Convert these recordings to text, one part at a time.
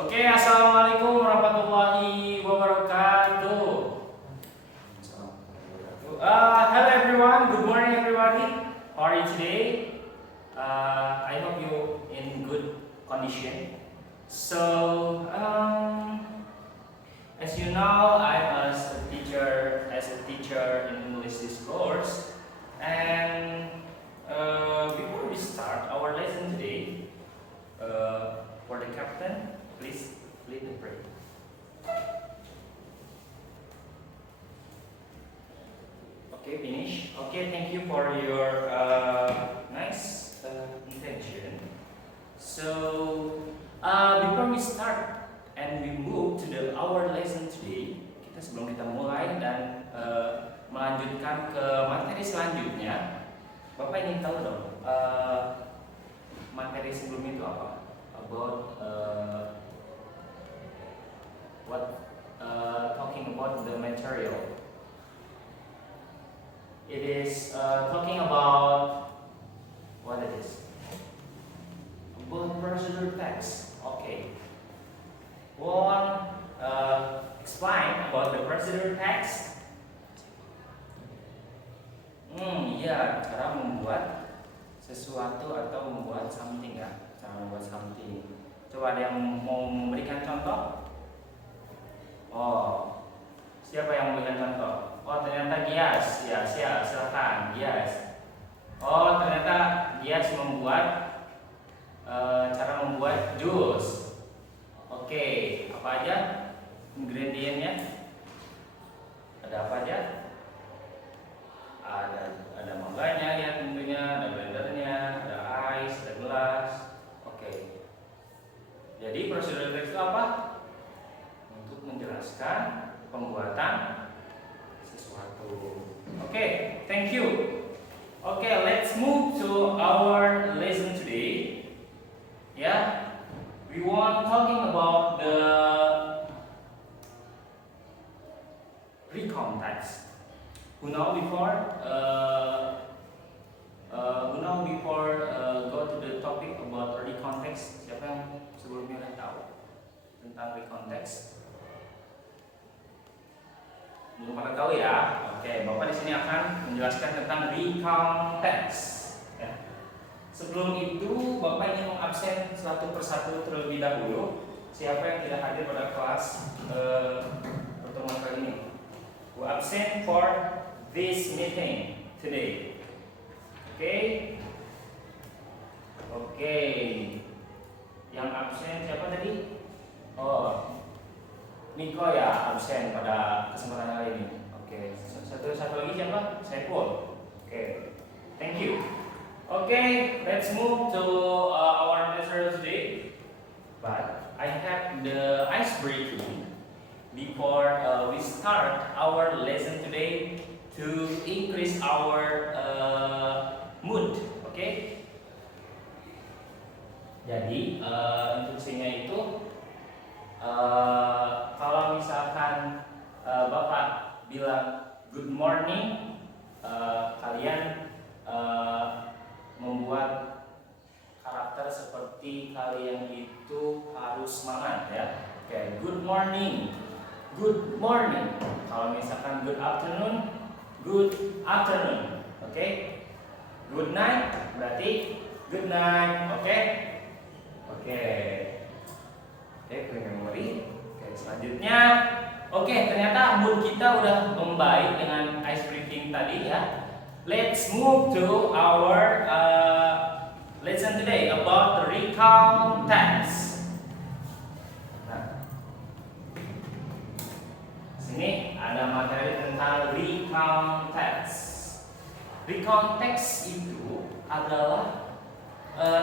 Oke, assalamualaikum warahmatullahi wabarakatuh. Hello everyone, good morning everybody. How are you today? I hope you in good condition. So, as you know, I'm as a teacher in English this course, and before we start our lesson today, for the captain, please lead the prayer. Okay, finish. Okay, thank you for your nice intention. So, before we start and we move to our lesson today, sebelum kita mulai dan melanjutkan ke materi selanjutnya, Bapak ingin tahu dong, materi sebelum itu apa? About talking about the material. It is talking about what it is. About procedure text. Okay. One explain about the procedure text. Ya, cara membuat sesuatu atau membuat something ya. Cara membuat something. Coba ada yang mau memberikan contoh? Oh, siapa yang memberikan contoh? Oh, ternyata Gias. Ya, silakan Gias. Oh, ternyata Gias membuat cara membuat jus. Oke, apa aja ingredientnya? Ada apa aja? Ada mangganya ya tentunya, ada blendernya, ada ice, ada gelas. Oke. Jadi prosedur teks itu apa? Untuk menjelaskan pembuatan sesuatu. Oke, thank you. Oke, let's move to our lesson today. Yeah, we want talking about the recount text. Who know before go to the topic about recount text? Siapa yang sebelumnya udah tahu tentang recount text? Belum pada tahu ya? Oke, Bapak di sini akan menjelaskan tentang recount text. Ya. Sebelum itu, Bapak ingin mengabsen satu persatu terlebih dahulu. Siapa yang tidak hadir pada kelas pertemuan kali ini? Who absent for this meeting today? Oke. Yang absen siapa tadi? Oh, Niko ya absen pada kesempatan kali ini. Oke. Satu lagi siapa? Saiful. Oke. Thank you. Okay, let's move to our lesson today. But I have the ice breaking before we start our lesson today to increase our mood. Okay? Jadi instruksinya itu kalau misalkan Bapak bilang good morning, kalian membuat karakter seperti kalian itu harus semangat ya. Oke, good morning. Good morning. Kalau misalkan good afternoon, good afternoon. Oke. Good night berarti good night. Oke. Oke, clear memory. Oke, selanjutnya. Oke, ternyata mood kita udah membaik dengan ice breaking tadi ya. Let's move to our lesson today about the recount text. Nah, sini ada materi tentang recount text. Recount text itu adalah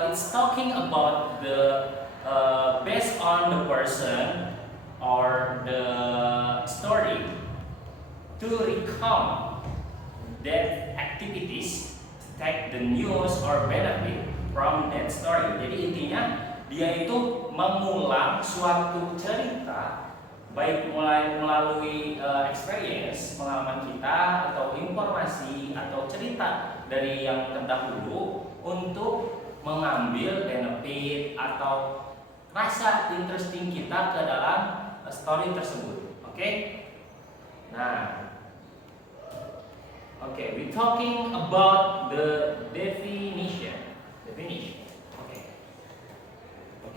it's talking about the based on the person or the story to recount that activities to take the news or benefit from that story. Jadi intinya dia itu mengulang suatu cerita baik melalui experience, pengalaman kita atau informasi atau cerita dari yang terdahulu untuk mengambil benefit atau rasa interesting kita ke dalam story tersebut. Oke? Nah, oke, we talking about the definition.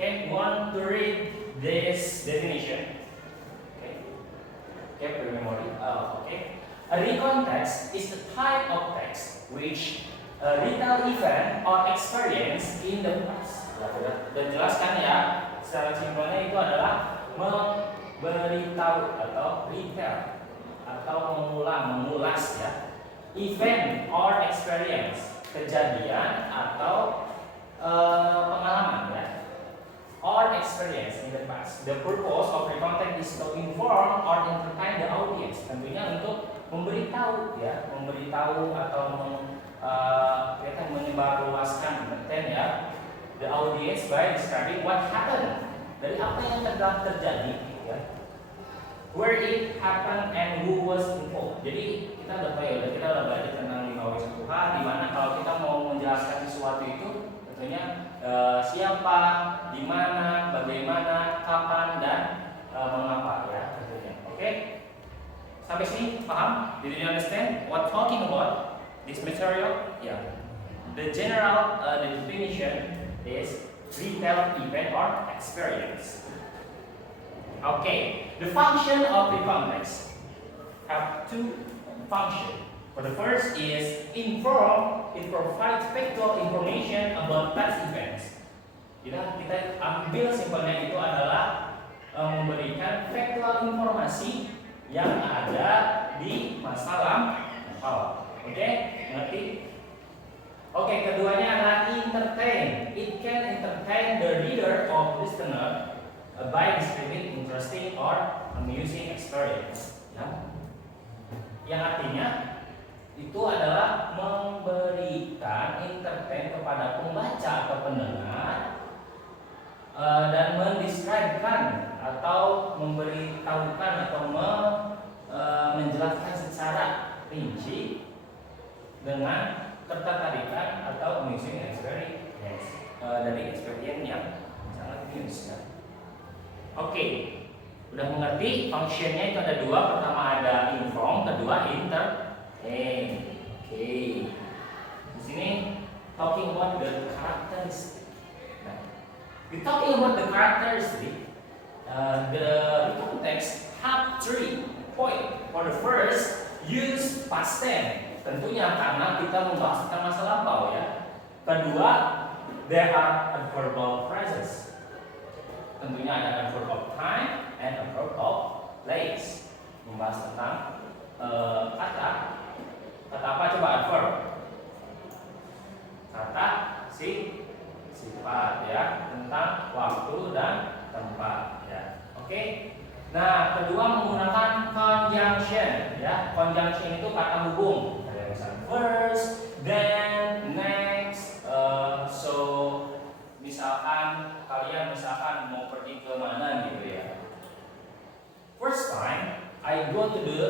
Okay, want to read this definition? Okay, for memory. Okay. A recon text is the type of text which retell event or experience in the past. Dan jelaskan ya, secara simpelnya itu adalah memberitahu atau retell atau mengulas ya, event or experience, kejadian atau pengalaman ya, or experience in the past. The purpose of recontent is to inform or entertain the audience. Tentunya untuk memberitahu ya, atau menyebarluaskan konten ya, the audience by describing what happened, dari apa yang telah terjadi ya, where it happened and who was involved. Jadi kita udah tahu ya, kita udah belajar tentang 5W1H, di mana kalau kita mau menjelaskan sesuatu itu tentunya siapa, di mana, bagaimana, kapan, dan mengapa ya tentunya. Oke? Sampai sini paham? Did you understand what talking about this material? Yeah. The general definition is retell event or experience. Okay. The function of the context have two functions. For the first is inform. It provides factual information about past events. Kita ambil simpelnya itu adalah memberikan factual informasi yang ada di masa lampau. Oke, ngerti? Oke, keduanya adalah entertain. It can entertain the reader or listener by describing interesting or amusing experience. Ya. Yang artinya itu adalah memberikan entertain kepada pembaca atau pendengar dan mendeskripsikan atau memberitahukan atau menjelaskan secara rinci dengan ketertarikan atau amusing experience dari experience yang sangat amusing. Oke, udah mengerti fungsinya itu ada dua, pertama ada inform, kedua entertain. Oke, di sini talking about the characteristic. We talking about the characteristic. The context have 3 points. For the first, use past tense. Tentunya karena kita membahas tentang masa lampau ya. Kedua, there are adverbial phrases. Tentunya ada adverb of time and adverb of place. Membahas tentang kata apa coba adverb? Kata sifat ya, tentang waktu dan tempat ya. Oke. Nah, kedua menggunakan conjunction ya. Conjunction itu kata hubung. Ada misalnya first, then, next. So misalkan kalian mau pergi ke mana gitu ya. First time I go to the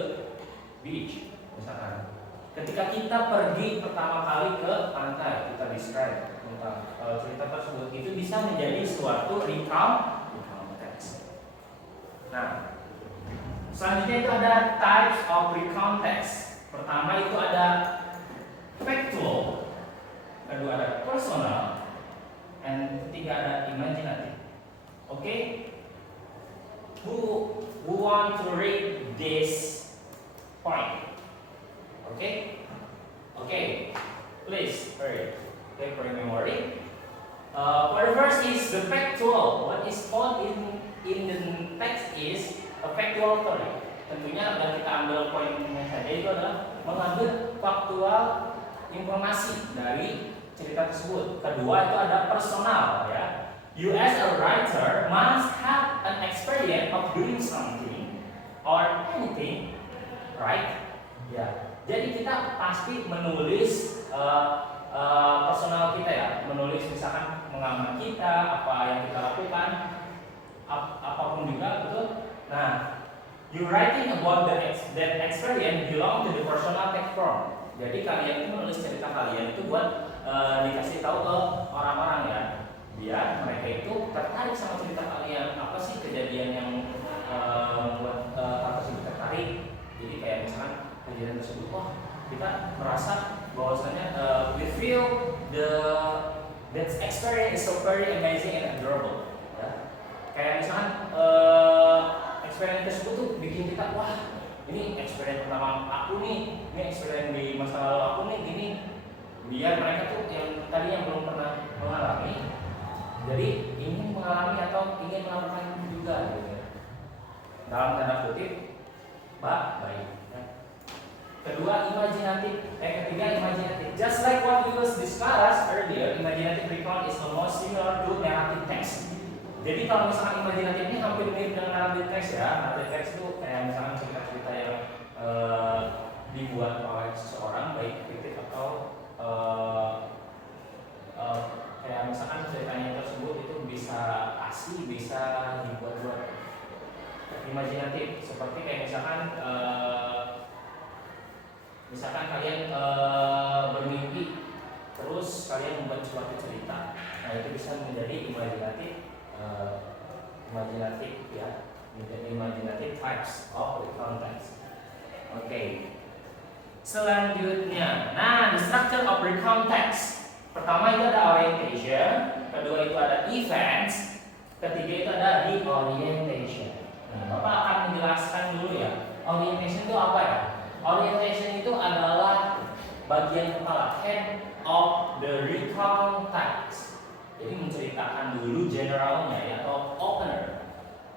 beach. Misalkan ketika kita pergi pertama kali ke pantai, kita describe tentang cerita tersebut, itu bisa menjadi suatu recount text. Nah, selanjutnya itu ada types of recount text. Pertama itu ada factual, kedua ada personal, and ketiga ada imaginative. Oke? Who want to read this point? Okay, please hurry. Okay, for your memory. For the first is the factual. What is called in the text is a factual story. Tentunya dan kita ambil poinnya saja itu adalah mengambil faktual informasi dari cerita tersebut. Kedua itu ada personal ya. You as a writer must have an experience of doing something or anything, right? Ya. Jadi kita pasti menulis personal kita ya, menulis misalkan pengalaman kita, apa yang kita lakukan, apapun juga, betul. Nah, you writing about that experience belong to the personal text form. Jadi kalian itu menulis cerita kalian itu buat dikasih tahu ke orang-orang ya. biar mereka itu tertarik sama cerita kalian. Apa sih kejadian yang membuat kalian tersebut tertarik? Jadi kayak misalkan kejadian tersebut, wah kita merasa bahwasanya we feel that experience is so very amazing and adorable. Ya. Kayak misalkan experience tersebut tuh bikin kita, wah ini experience pertama aku nih, ini experience di masa lalu aku nih, gini. Biar mereka tuh yang tadi yang belum pernah mengalami, jadi ingin mengalami atau ingin melakukan juga gitu. Dalam tanda kutip, baik. Ya. Ketiga imaginatif. Just like what we was discussed earlier, imaginative recount is almost similar to narrative text. Jadi kalau misalkan imajinatif ini hampir mirip dengan narrative text ya. Narrative text itu kayak misalkan cerita-cerita yang dibuat oleh seseorang, baik fiktif atau kayak misalkan ceritanya tersebut itu bisa asli, bisa dibuat-buat. Imajinatif seperti kayak misalkan kalian bermimpi terus kalian membuat suatu cerita, nah itu bisa menjadi imajinatif ya, menjadi imajinatif types of recounts. Oke. Selanjutnya, nah, the structure of recount text. Pertama itu ada orientation, kedua itu ada events, ketiga itu ada reorientation. Bapak akan menjelaskan dulu ya. Orientation itu apa ya? Orientation itu adalah bagian kepala, head of the recount text. Jadi menceritakan dulu generalnya ya, atau opener.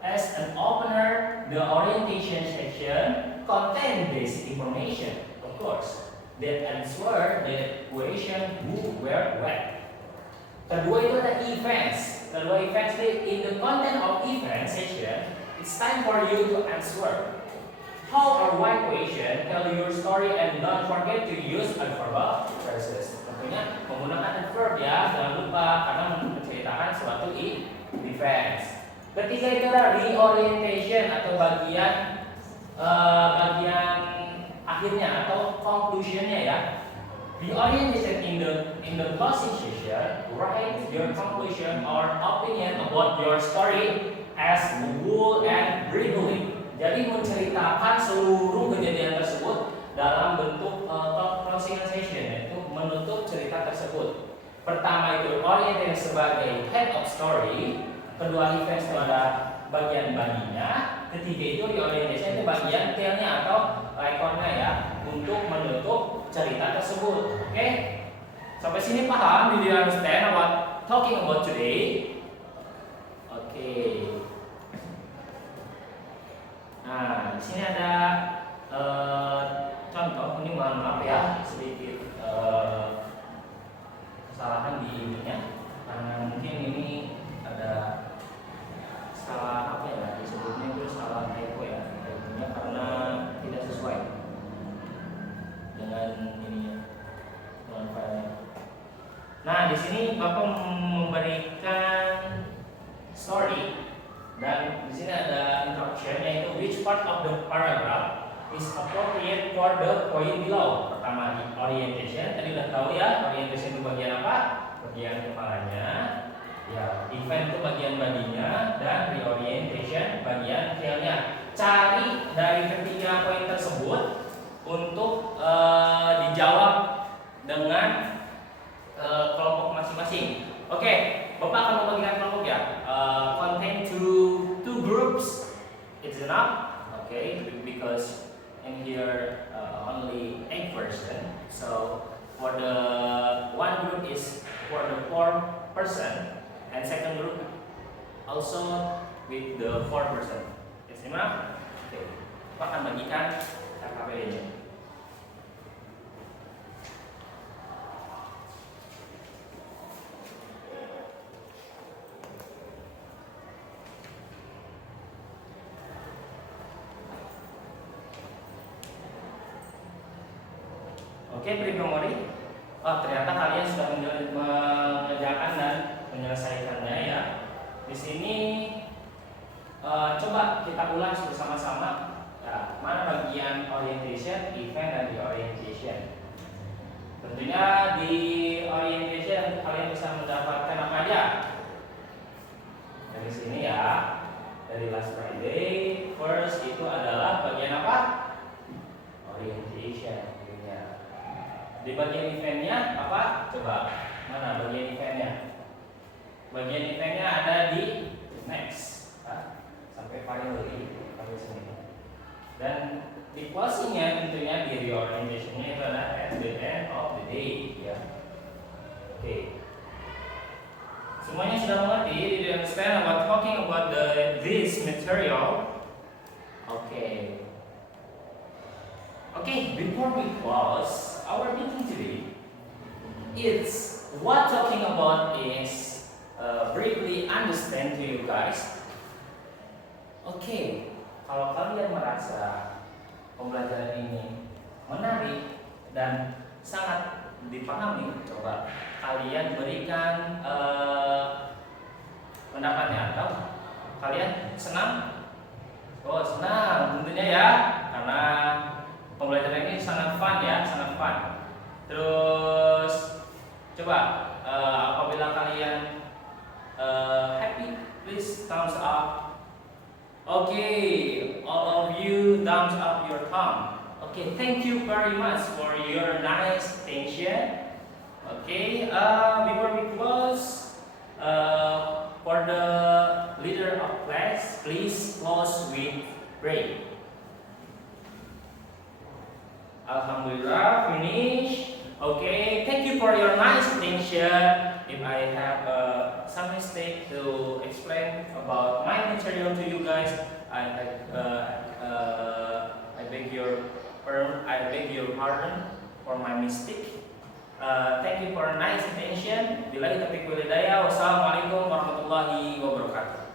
As an opener, the orientation section contain basic information, of course, that answer the question who, where, when. Kedua itu ada events. Kedua events in the content of event section, it's time for you to answer how or why question, tell your story, and don't forget to use adverbial phrases. Tentunya menggunakan adverb ya, jangan lupa karena menceritakan suatu events. Ketiga itu adalah reorientation atau bagian akhirnya atau conclusionnya ya. Reorientation in the closing session, write your conclusion or opinion about your story as whole and briefly. Jadi menceritakan seluruh kejadian tersebut dalam bentuk closing session, yaitu menutup cerita tersebut. Pertama itu orientation sebagai head of story, kedua events itu ada bagian baginya, ketiga itu reorientation itu bagian tailnya atau ekornya ya, untuk menutup cerita tersebut. Oke? Sampai sini paham? Did you understand what talking about today? Oke. Nah, di sini ada contoh. Ini mohon maaf ya, sedikit kesalahan di ininya, karena mungkin ini ada salah apa ya, disebutnya itu salah typo ya, typonya karena tidak sesuai dengan ininya, dengan filenya. Nah, di sini Bapak memberikan story dan di sini ada introduction, yaitu which part of the paragraph is appropriate for the point below. Pertama di orientation, tadi udah tahu ya, orientation itu bagian apa? Bagian kepalanya. Ya, event itu bagian badinya dan reorientation bagian tailnya. Cari dari ketiga poin tersebut untuk dijawab dengan kelompok masing-masing. Oke, Bapak akan membagikan kelompok ya. Contain two groups. It's enough. Okay, because in here only 8 person. So for the one group is for the 4 person. And second group also with the 4 person. It's enough? Okay. Kita akan bagikan KKPD-nya. Oke, beri memori. Oh, ternyata kalian sudah mengerjakan dan menyelesaikannya ya. Di sini coba kita ulas bersama-sama. Ya, mana bagian orientation, event, dan reorientation. Tentunya di orientation kalian bisa mendapatkan apa aja? dari last Friday. First itu adalah bagian apa? Orientation. Di bagian eventnya apa? Coba mana bagian eventnya? Bagian eventnya ada di next, sampai finally sampai sini. Dan di closingnya tentunya di reorientationnya itu adalah at the end of the day, ya. Oke. Semuanya sudah mengerti? Did you understand about talking about this material? Okay. Okay, before we close our meeting today, it's what talking about is briefly understand to you guys. Okay, kalau kalian merasa pembelajaran ini menarik dan sangat dipahami, coba kalian berikan pendapatnya atau kalian senang? Oh senang tentunya ya, karena pembelajaran ini sangat fun ya, sangat fun. Terus coba apabila kalian happy, please thumbs up. Okay, all of you thumbs up your thumb. Okay, thank you very much for your nice attention. Okay, before we close, for the leader of class, please close with prayer. Alhamdulillah, finish. Okay, thank you for your nice attention. If I have some mistake to explain about my material to you guys, I beg your pardon for my mistake. Thank you for nice attention. Billahi taufiq wal hidayah. Wassalamualaikum warahmatullahi wabarakatuh.